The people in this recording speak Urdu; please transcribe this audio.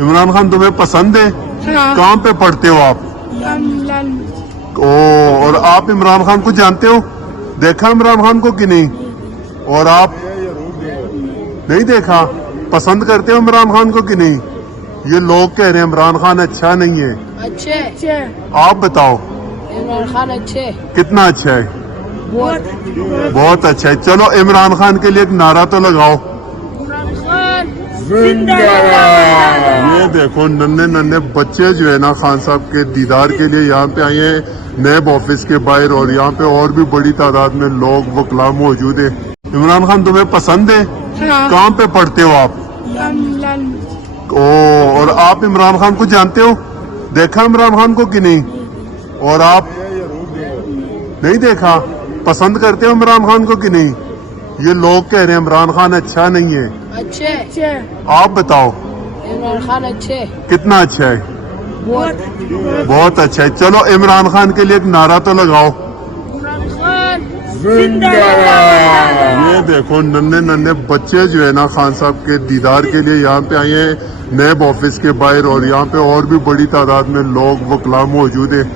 عمران خان تمہیں پسند ہے؟ ہاں کہاں پہ پڑھتے ہو آپ؟ لندن او، اور آپ عمران خان کو جانتے ہو؟ دیکھا عمران خان کو کہ نہیں؟ اور آپ نہیں دیکھا؟ پسند کرتے ہو عمران خان کو کہ نہیں؟ یہ لوگ کہہ رہے ہیں عمران خان اچھا نہیں ہے، اچھے اچھا آپ بتاؤ عمران خان اچھے کتنا اچھا ہے؟ بہت بہت اچھا ہے۔ چلو عمران خان کے لیے ایک نعرہ تو لگاؤ۔ عمران خان یہ دیکھو ننے ننے بچے جو ہے نا خان صاحب کے دیدار کے لیے یہاں پہ آئے ہیں نیب آفس کے باہر، اور یہاں پہ اور بھی بڑی تعداد میں لوگ وکلاء موجود ہیں۔ عمران خان تمہیں پسند ہے؟ ہاں کہاں پہ پڑھتے ہو آپ؟ لندن او، اور آپ عمران خان کو جانتے ہو؟ دیکھا عمران خان کو کہ نہیں؟ اور آپ نہیں دیکھا؟ پسند کرتے ہو عمران خان کو کہ نہیں؟ یہ لوگ کہہ رہے ہیں عمران خان اچھا نہیں ہے، اچھے اچھا آپ بتاؤ عمران خان اچھے کتنا اچھا ہے؟ بہت بہت اچھا ہے۔ چلو عمران خان کے لیے ایک نعرہ تو لگاؤ۔ عمران خان یہ دیکھو ننے ننے بچے جو ہے نا خان صاحب کے دیدار کے لیے یہاں پہ آئے ہیں نیب آفس کے باہر، اور یہاں پہ اور بھی بڑی تعداد میں لوگ وکلاء موجود ہیں۔